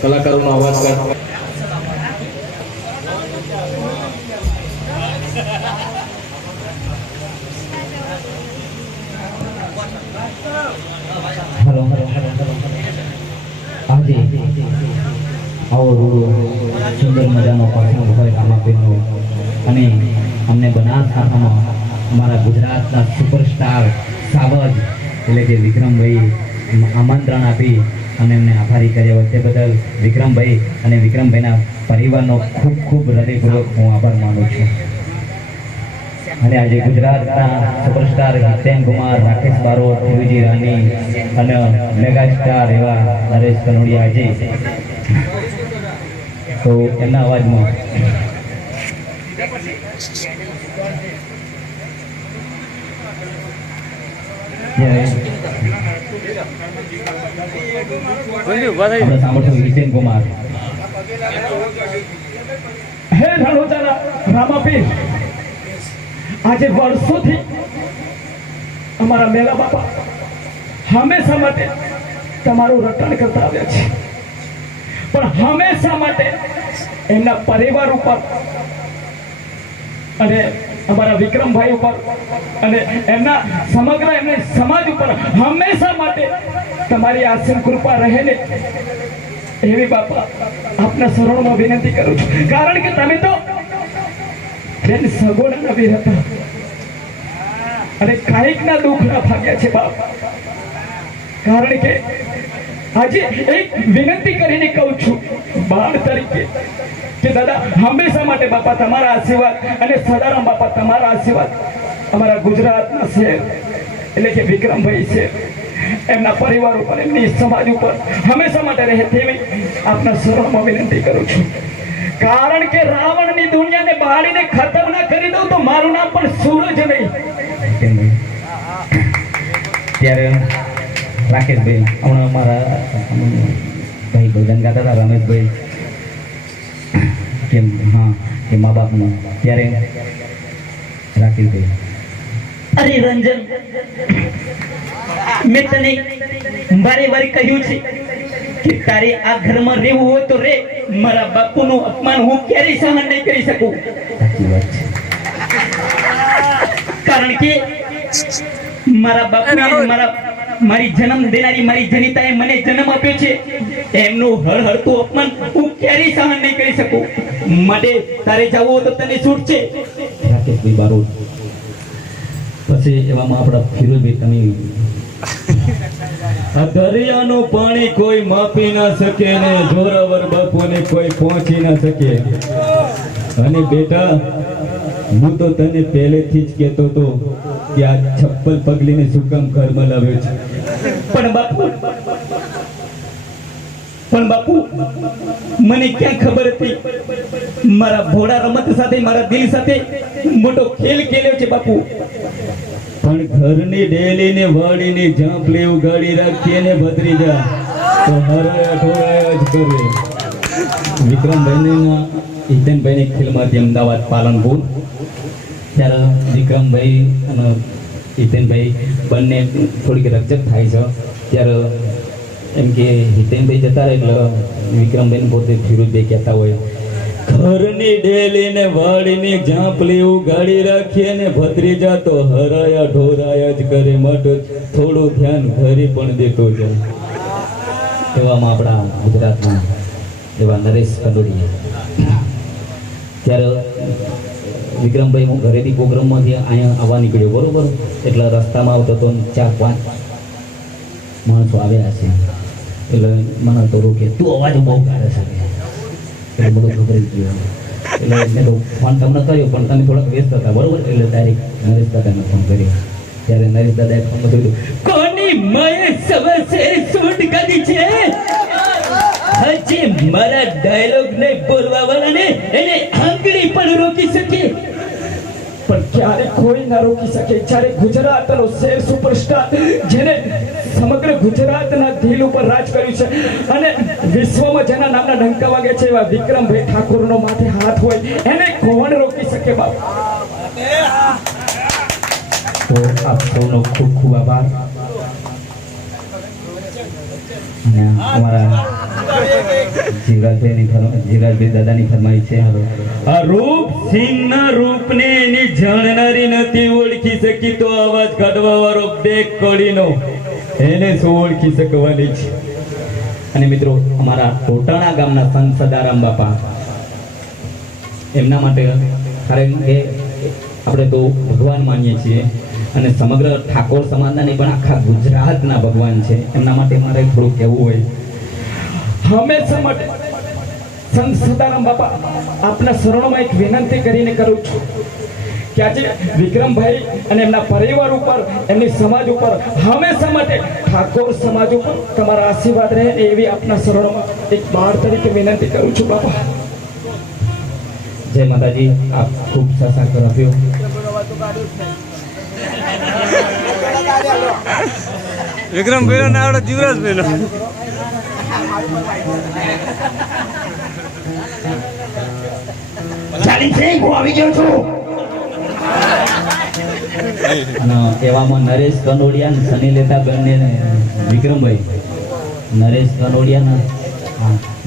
કલાકારોનો અવાજ કાઢ. હેલો આજે આવો સુંદર મજાનો પ્રસંગ હોય રામાપીરનો અને અમને બનાસકાંઠામાં અમારા ગુજરાતના સુપરસ્ટાર સાવજ એટલે કે વિક્રમભાઈ આમંત્રણ આપી અને એમને આભારી કર્યા તે બદલ વિક્રમભાઈ અને વિક્રમભાઈના પરિવારનો ખૂબ ખૂબ હૃદયપૂર્વક હું આભાર માનું છું. અને આજે ગુજરાતના સુપરસ્ટાર હિતેન કુમાર, રાકેશ બારોટ, ધીરુજી રાની અને મેગા સ્ટાર એવા નરેશ કનોડિયા આજે તો એમના અવાજમાં સાંભળશું હિતેન કુમાર. હે રણોજાના રામાપીર, આજે વર્ષોથી અમારા મેલા બાપા હંમેશા માટે તમારું રટણ કરતા આવ્યા છે, પણ હંમેશા માટે એમના પરિવાર ઉપર અને અમારા વિક્રમભાઈ ઉપર અને એમના સમગ્ર એમને સમાજ ઉપર હંમેશા માટે તમારી આશીર્વાદ કૃપા રહે ને એવી બાપા આપના શરણમાં વિનંતી કરું છું. કારણ કે તમે તો બેન સગોડા નબી હતા અને કાંઈકના દુઃખના ભાગ્યા છે બાપ. કારણ કે આજે એક વિનંતી કરીને કહું છું બાળ તરીકે કે દાદા હંમેશા માટે બાપા તમારા આશીર્વાદ અને સદારામ બાપા તમારા આશીર્વાદ અમારા ગુજરાતના શહેર એટલે કે વિક્રમભાઈ છે એમના પરિવાર ઉપર એમની સમાજ ઉપર હંમેશા માટે રહે તેવી આપના શરણમાં વિનંતી કરું છું. કારણ કે રાવણની દુનિયાને બાળીને ખતમ ના કરી દઉં તો મારું નામ પણ સૂરજ નહીં. ત્યારે રાકેશભાઈ હમણાં અમારા ભાઈ ભજન ગાતા હતા રમેશભાઈ કેમ હા એ મા બાપનું ત્યારે રાકેશભાઈ અરે રંજન, મેં તને વારે વારે કહ્યું છે કે તારે આ ઘરમાં રહેવું હોય તો રે, મારા બાપુનું અપમાન હું ક્યારેય સહન નહીં કરી શકું. કારણ કે મારા બાપુ મારી જન્મ દેનારી મારી જનિતાએ મને જન્મ આપ્યો છે, એમનું હળહળતું અપમાન હું ક્યારેય સહન નહીં કરી શકું. માટે તારે જવું હોય તો તને છૂટ છે. રાકેશભાઈ બારોટ પછી એવામાં આપણા ફિરોજભાઈ તમે આ દરિયાનું પાણી કોઈ માપી ના શકે ને જોરાવર બાપુને કોઈ પહોંચી ના શકે. અને બેટા હું તો તને પહેલેથી જ કહેતો હતો કે આ છપ્પલ પગલીને શું કામ ઘરમાં લાવ્યો છે. પણ બાપુ મને ક્યાં ખબર હતી, મારા ભોળા રમત સાથે મારા દિલ સાથે મોટો ખેલ ખેલ્યો છે બાપુ. પણ ઘરની ડેલીને વાડીને જાંપ લેવું ગાડી રાખીએ ને ભત્રીજા તો હરાયા ઠોરાયા જ કરે. વિક્રમભાઈના હિતેનભાઈની ખીલમાંથી અમદાવાદ પાલનપુર ત્યારે વિક્રમભાઈ અને હિતેનભાઈ બંને થોડીક રકજક થાય છે. ત્યારે એમ કે હિતેનભાઈ જતા રહે એટલે વિક્રમભાઈને પોતે ફિરોજભાઈ કહેતા હોય ઘરની ડેલીને વાડીને જાંપ લેવું ગાડી રાખીએ ને ભત્રીજા તો હરાયા ઢોરાયા જ કરે. માટે થોડું ધ્યાન ઘરે પણ દેતો જાય. એવામાં આપણા ગુજરાતના એવા નરેશ કંડોડિયા ત્યારે વિક્રમભાઈ હું ઘરેથી પ્રોગ્રામમાંથી અહીંયા આવવા નીકળ્યો બરોબર, એટલે રસ્તામાં આવતો તો 4-5 માણસો આવ્યા છે. એટલે મને તો રોકે તું અવાજ બહુ કાઢે છે એટલે બધું ખબર ગયું. એટલે મેં તો ફોન તમને કર્યો પણ તમે થોડાક વ્યસ્ત હતા બરોબર, એટલે ડાયરેક્ટ નરેશ દાદાને ફોન કર્યો. ત્યારે નરેશ દાદાએ ફોન કર્યો કોની માએ સવસે સૂટ કરી છે, હજી મારા ડાયલોગ ને બોલવા વાળાને એને આંગળી પણ રોકી શકે, પણ ક્યારે કોઈ ના રોકી શકે. જ્યારે ગુજરાતનો શેર સુપરસ્ટાર જેને સમગ્ર ગુજરાતના દિલ ઉપર રાજ કર્યું છે અને વિશ્વમાં જેના નામના ડંકા વાગે છે એવા વિક્રમભાઈ ઠાકોરનો માથે હાથ હોય એને કોણ રોકી શકે બાપ. તો આપ સૌનો ખૂબ ખૂબ આભાર. અને અમારા જીવરાજભાઈ દાદાની ફરમાઈ છે. આ રૂપ સિંહના રૂપને એની જાણનારી નથી ઓળખી શકી તો અવાજ કાઢવા વાળો બેક કડીનો એને શું ઓળખી શકવાની છે. અને મિત્રો અમારા ટોટાણા ગામના સંત સદારામ બાપા એમના માટે કારણ કે આપણે તો ભગવાન માનીએ છીએ અને સમગ્ર ઠાકોર સમાજના નહીં પણ આખા ગુજરાતના ભગવાન છે. એમના માટે મારે થોડું કહેવું હોય. હંમેશા માટે સંત સદારામ બાપા આપના શરણોમાં એક વિનંતી કરીને કરું છું કે આજે વિક્રમભાઈ અને એમના પરિવાર ઉપર એમની સમાજ ઉપર હંમેશા માટે ઠાકોર સમાજ ઉપર તમારા આશીર્વાદ રહે એવી આપના શરણોમાં એક બાળ તરીકે વિનંતી કરું છું બાપા. જય માતાજી. આપ ખૂબ સહકાર આપ્યો. વિક્રમ ભાઈ ના આવડે જીવરાજ ભાઈ ચાલી છે હું આવી ગયો છું. અને એવામાં નરેશ કનોડિયા ને સની લેતા બંને વિક્રમભાઈ નરેશ કનોડિયા ને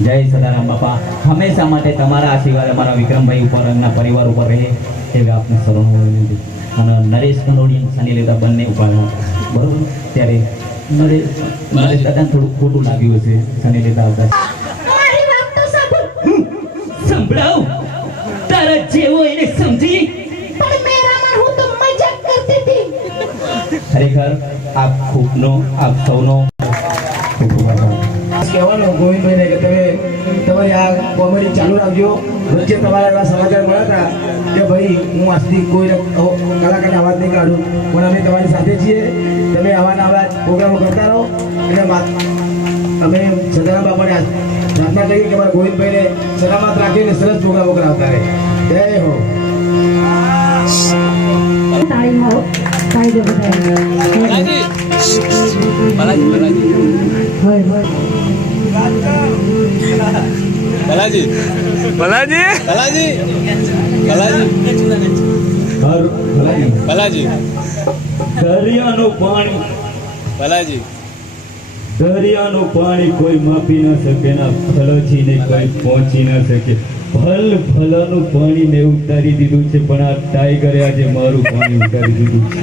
જય સદારામ બાપા હંમેશા માટે તમારા આશીર્વાદ અમારા વિક્રમભાઈ ઉપર એમના પરિવાર ઉપર રહે એવી આપને શરણો વિનંતી. અને નરેશ કનોડિયા સની લેતા બંને ઉપાડ્યા હતા બરોબર. ત્યારે નરેશ દાદાને થોડું ખોટું લાગ્યું હશે સની લેતા હતા. મારી વાત તો સાંભળ. સંભળાવ તારા જેવો એને સમજી. પણ મેરામાં હું તો મજાક કરતી હતી. ખરેખર આપ આપ સૌનો ખૂબ ખૂબ આભાર. કહેવાનું ગોવિંદભાઈને કે તમે તમારી આ કોમેડી ચાલુ રાખજો. વચ્ચે તમારા એવા સમાચાર મળ્યા હતા કે ભાઈ હું આજથી કોઈ કલાકારનો અવાજ નહીં કાઢું પણ અમે તમારી સાથે છીએ. તમે આવાના આવા પ્રોગ્રામો કરતા રહો. એટલે અમે સદારામ બાપાને પ્રાર્થના કરીએ કે અમારા ગોવિંદભાઈને સલામત રાખીને સરસ પ્રોગ્રામો કરાવતા રહે. જય હો. તાળી મારો તાળી દે બધા. હોય હોય. ભલાજી ભલાજી ભલાજી ભલાજી ભલાજી દરિયાનું પાણી દરિયાનું પાણી કોઈ માપી ન શકે ના ફલચીને કોઈ પહોંચી ન શકે. ફલાનું પાણી મેં ઉતારી દીધું છે પણ આ ટાઈગરે આજે મારું પાણી ઉતારી દીધું છે.